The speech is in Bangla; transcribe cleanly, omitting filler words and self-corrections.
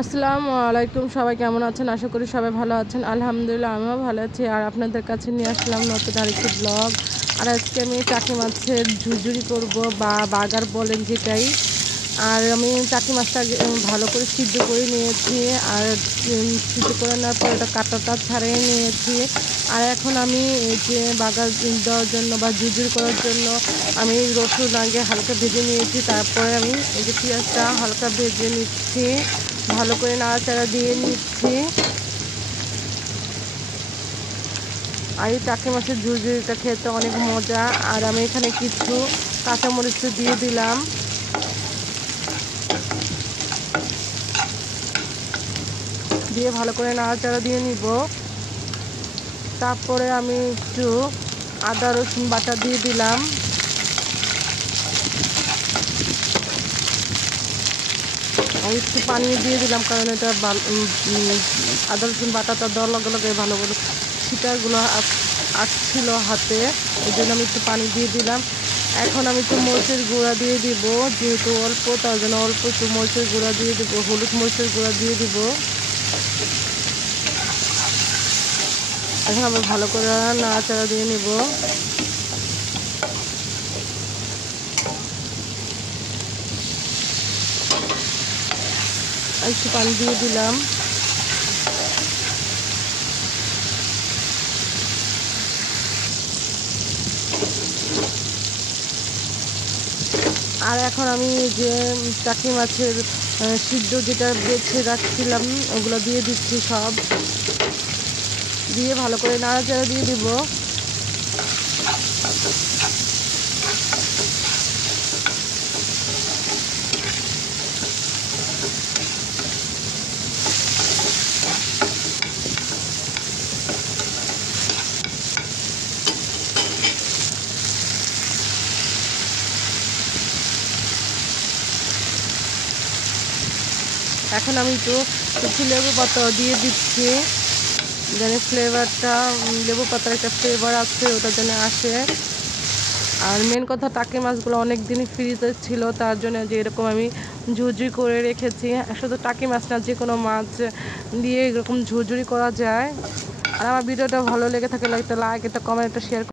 আসসালামু আলাইকুম, সবাই কেমন আছেন? আশা করি সবাই ভালো আছেন। আলহামদুলিল্লাহ আমিও ভালো আছি। আর আপনাদের কাছে নিয়ে আসলাম নতুন আরেকটি ব্লগ। আর আজকে আমি টাকি মাছের ঝুরঝুরি করব বা বাগার বলেন যেটাই। আর আমি টাকি মাছটা ভালো করে সিদ্ধ করে নিয়েছি। আর সিদ্ধ করে নেওয়ার পর এটা কাঁটাটা ছাড়িয়ে নিয়েছি। আর এখন আমি এই যে বাগার দেওয়ার জন্য বা ঝুরঝুরি করার জন্য আমি রসুন আগে হালকা ভেজে নিয়েছি। তারপরে আমি এই যে পেঁয়াজটা হালকা ভেজে নিচ্ছি, ভালো করে নাড়াচাড়া দিয়ে নিচ্ছি। আর এই টাকি মাছের ঝুরঝুরিটা খেতে অনেক মজা। আর আমি এখানে কিছু কাঁচামরিচ দিয়ে দিলাম, দিয়ে ভালো করে নাড়াচাড়া দিয়ে নিব। তারপরে আমি একটু আদা রসুন বাটা দিয়ে দিলাম। আমি একটু পানি দিয়ে দিলাম, কারণ এটা আদা রসুন বাটাটা দেওয়ার লগে লগে ভালো করে ছিটাগুলো আসছিল হাতে, এই জন্য আমি একটু পানি দিয়ে দিলাম। এখন আমি একটু মরিচের গুঁড়া দিয়ে দিব, যেহেতু অল্প তার জন্য অল্প একটু মরিচের গুঁড়া দিয়ে দেবো, হলুদ মরিচের গুঁড়া দিয়ে দিব। এখন আমি ভালো করে নাড়াচাড়া দিয়ে নিব। একটু পানি দিয়ে দিলাম। আর এখন আমি যে টাকি মাছের সিদ্ধ যেটা বেছে রাখছিলাম ওগুলো দিয়ে দিচ্ছি, সব দিয়ে ভালো করে নাড়াচাড়া দিয়ে দিব। এখন আমি একটু লেবু পাতা দিয়ে দিচ্ছি, যেন ফ্লেভারটা, লেবু পাতার একটা ফ্লেভার আছে ওটা যেন আসে। আর মেন কথা, টাকি মাছগুলো অনেক দিনই ফ্রিজে ছিল, তার জন্য যে এরকম আমি ঝুরঝুরি করে রেখেছি। শুধু টাকি মাছ না, যে কোনো মাছ দিয়ে এরকম ঝুরঝুরি করা যায়। আর আমার ভিডিওটা ভালো লেগে থাকলে একটা লাইক, একটা কমেন্ট, একটা শেয়ার